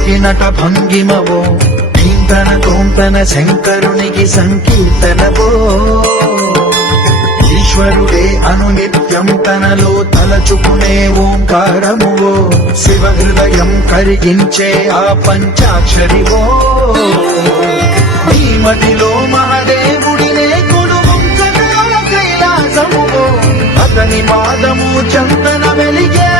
భంగి నట భంగిమవో టీంతన తోంతన శంకరునికి సంకీర్తనవో ఈశ్వరుడే అనునిత్యం తనలో తలచుకునే ఓంకారమువో శివ హృదయం కరిగించే ఆ పంచాక్షరివో నీ మదిలో మహాదేవుడినే కొలువుంచగా కైలాసమువో అతని పాదము చందన వెలిగే